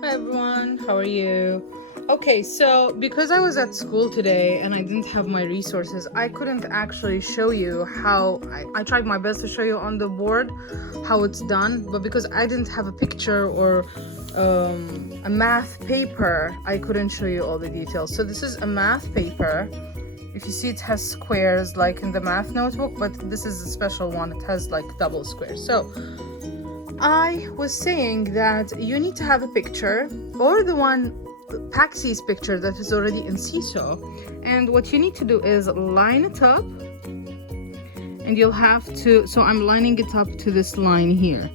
Hi everyone, how are you? Okay, so because I was at school today and I didn't have my resources, I couldn't actually show you how I tried my best to show you on the board how it's done, but because I didn't have a picture or a math paper, I couldn't show you all the details. So this is a math paper. If you see, it has squares like in the math notebook, but this is a special one. It has like double squares. So I was saying that you need to have a picture or the one Paxi's picture that is already in Seesaw, and what you need to do is line it up, and you'll have to, so I'm lining it up to this line here.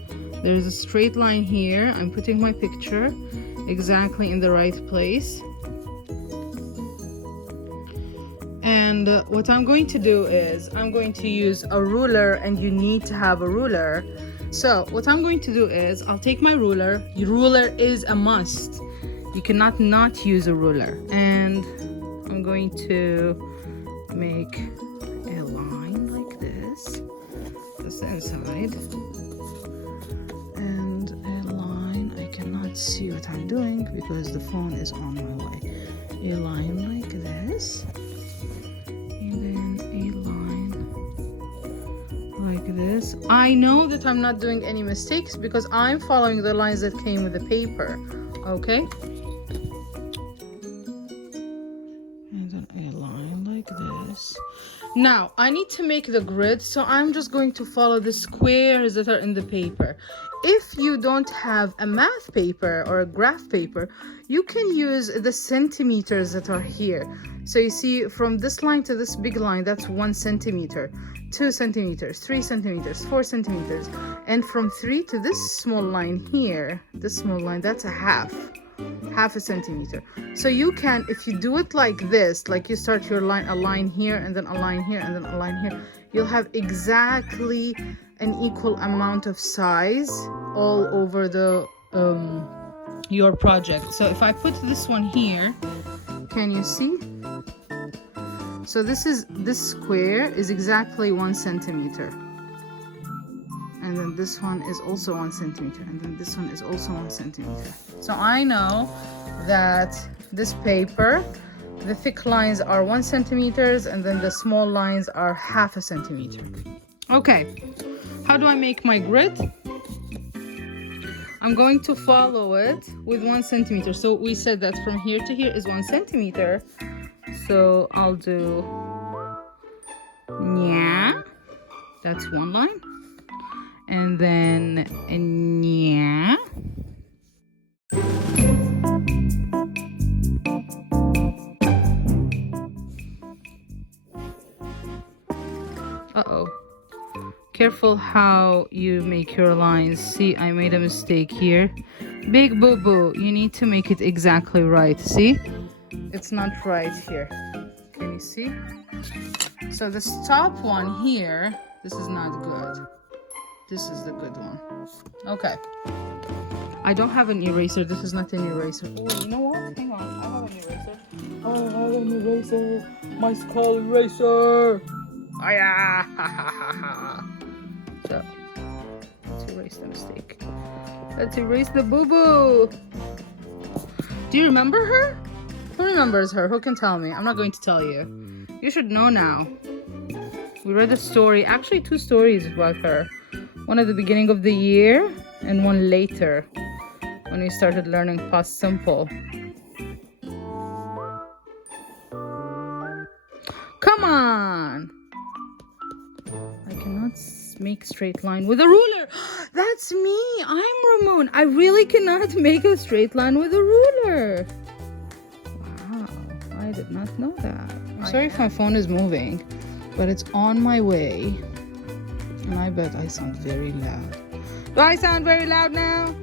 There's a straight line here. I'm putting my picture exactly in the right place, and what I'm going to do is I'm going to use a ruler, and you need to have a ruler. So what I'm going to do is I'll take my ruler. Your ruler is a must. You cannot not use a ruler. And I'm going to make a line like this. That's the inside. And a line, I cannot see what I'm doing because the phone is on my way. A line like this. Like this. I know that I'm not doing any mistakes because I'm following the lines that came with the paper. Okay, and then a line like this. Now I need to make the grid, so I'm just going to follow the squares that are in the paper. If you don't have a math paper or a graph paper, you can use the centimeters that are here. So you see, from this line to this big line, that's 1 centimeter, 2 centimeters, 3 centimeters, 4 centimeters. And from 3 to this small line here, this small line, that's a half a centimeter. So you can, if you do it like this, like you start your line, a line here, and then a line here, and then a line here, you'll have exactly an equal amount of size all over the your project. So if I put this one here, can you see? So this square is exactly 1 centimeter, and then this one is also 1 centimeter, and then this one is also 1 centimeter. So I know that this paper, the thick lines are 1 centimeters, and then the small lines are half a centimeter. Okay, how do I make my grid? I'm going to follow it with 1 centimeter. So we said that from here to here is 1 centimeter. So I'll do nya, that's one line, and then nya. Uh-oh. Careful how you make your lines. See, I made a mistake here. Big boo-boo, you need to make it exactly right. See? It's not right here. Can you see? So this top one here, this is not good. This is the good one. Okay. I don't have an eraser. This is not an eraser. Oh, you know what? Hang on. I have an eraser. Oh, I have an eraser. My skull eraser. Oh, yeah. So, let's erase the mistake. Let's erase the boo-boo. Do you remember her? Who remembers her? Who can tell me? I'm not going to tell you. You should know now. We read a story, actually 2 stories about her. One at the beginning of the year and one later when we started learning past simple. Come on! I cannot make straight line with a ruler. That's me. I'm Ramoon. I really cannot make a straight line with a ruler. Wow, I did not know that. I'm sorry if my phone is moving, but it's on my way. And I bet I sound very loud. Do I sound very loud now?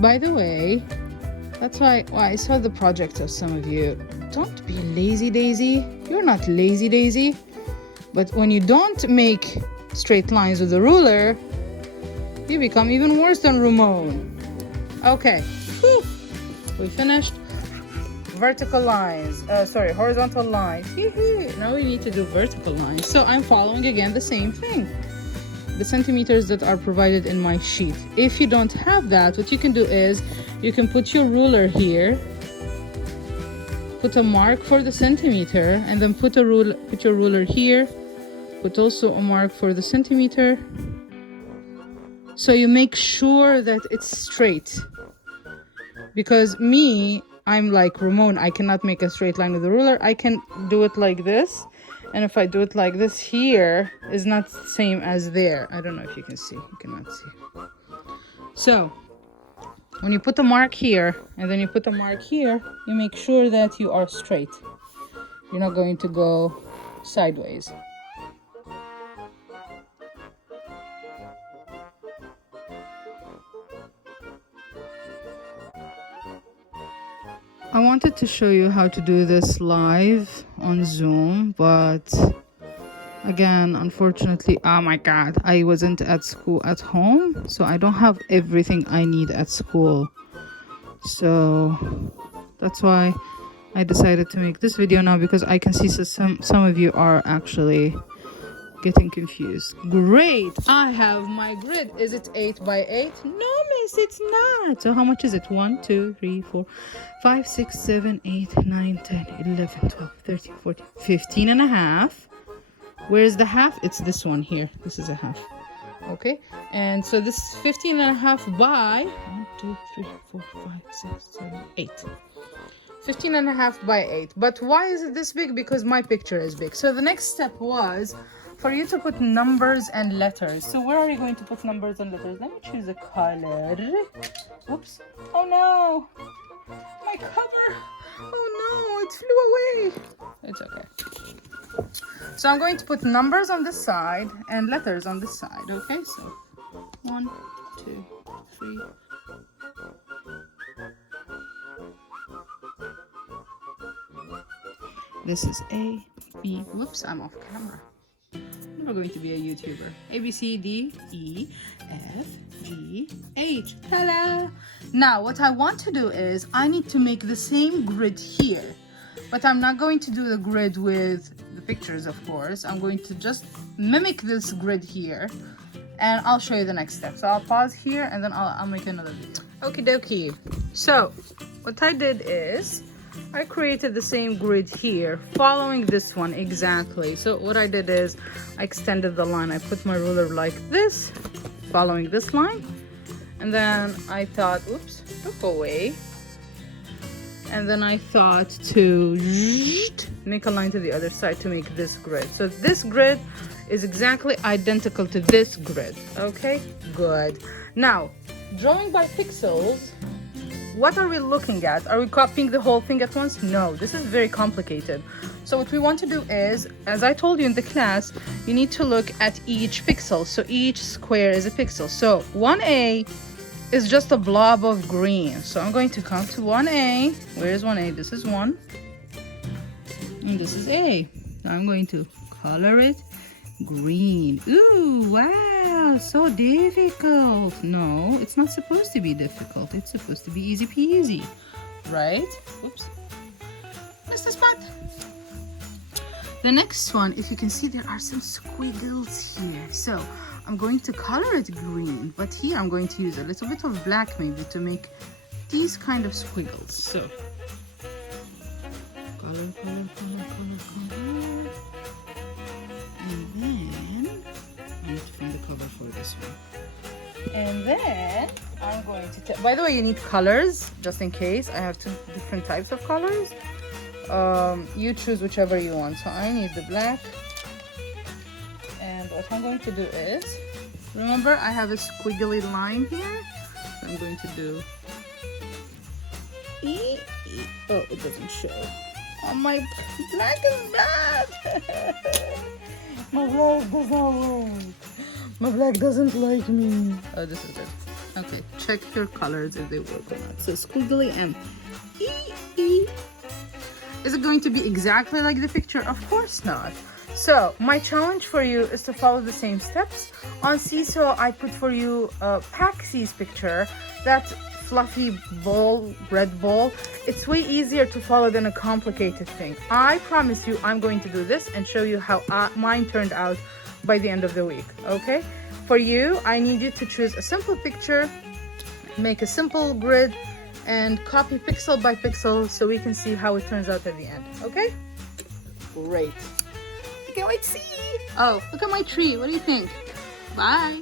By the way, that's why I saw the project of some of you. Don't be lazy daisy. You're not lazy daisy. But when you don't make straight lines with a ruler, you become even worse than Ramon. Okay. Whew. We finished. Vertical lines. Horizontal lines. Now we need to do vertical lines. So I'm following again the same thing. the centimeters that are provided in my sheet. If you don't have that, what you can do is you can put your ruler here, put a mark for the centimeter, and then put your ruler here, put also a mark for the centimeter. So you make sure that it's straight. Because me, I'm like Ramon, I cannot make a straight line with the ruler. I can do it like this. And if I do it like this, here is not the same as there. I don't know if you can see. You cannot see. So when you put a mark here and then you put a mark here, you make sure that you are straight. You're not going to go sideways. I wanted to show you how to do this live on Zoom, but again, unfortunately, oh my God, I wasn't at school at home, so I don't have everything I need at school. So that's why I decided to make this video now, because I can see some of you are actually getting confused. Great, I have my grid. Is it 8 by 8? No, miss, it's not. So how much is it? 1, 2, 3, 4, 5, 6, 7, 8, 9, 10, 11, 12, 13, 14, 15 and a half. Where's the half? It's this one here. This is a half. Okay, and so this is 15 and a half by 1, 2, 3, 4, 5, 6, 7, 8. 15 and a half by 8. But why is it this big? Because my picture is big. So the next step was for you to put numbers and letters. So where are you going to put numbers and letters? Let me choose a color. Oops. Oh no. My cover. Oh no, it flew away. It's okay. So I'm going to put numbers on this side and letters on this side. Okay, so 1, 2, 3. This is A, B. Whoops, I'm off camera. I'm never going to be a YouTuber. A, B, C, D, E, F, G, H. Hello. Now, what I want to do is I need to make the same grid here. But I'm not going to do the grid with the pictures, of course. I'm going to just mimic this grid here. And I'll show you the next step. So I'll pause here and then I'll make another video. Okie dokie. So, what I did is I created the same grid here, following this one exactly. So what I did is I extended the line. I put my ruler like this, following this line. And then I thought, oops, don't go away. And then I thought to make a line to the other side to make this grid. So this grid is exactly identical to this grid. Okay, good. Now, drawing by pixels, what are we looking at? Are we copying the whole thing at once? No, this is very complicated. So what we want to do is, as I told you in the class, you need to look at each pixel. So each square is a pixel. So 1A is just a blob of green. So I'm going to come to 1A. Where is 1A? This is 1. And this is A. Now I'm going to color it green. Ooh, wow, so difficult. No, it's not supposed to be difficult. It's supposed to be easy peasy, right? Oops, missed the spot. The next one, if you can see, there are some squiggles here. So I'm going to color it green, but here I'm going to use a little bit of black maybe to make these kind of squiggles. So color, color, color, color, color. And then I need to find the cover for this one. And then I'm going to by the way, you need colors just in case. I have 2 different types of colors. You choose whichever you want. So I need the black. And what I'm going to do is, remember I have a squiggly line here. So I'm going to do oh, it doesn't show. Oh, my black is bad. My black does not work. My black doesn't like me. Oh, this is good. Okay, check your colors if they work or not. So squiggly and Is it going to be exactly like the picture? Of course not. So my challenge for you is to follow the same steps. On Seesaw, I put for you Paxie's picture. That fluffy ball, red ball. It's way easier to follow than a complicated thing. I promise you I'm going to do this and show you how mine turned out by the end of the week, okay? For you, I need you to choose a simple picture, make a simple grid, and copy pixel by pixel so we can see how it turns out at the end, okay? Great. I can't wait to see. Oh, look at my tree. What do you think? Bye.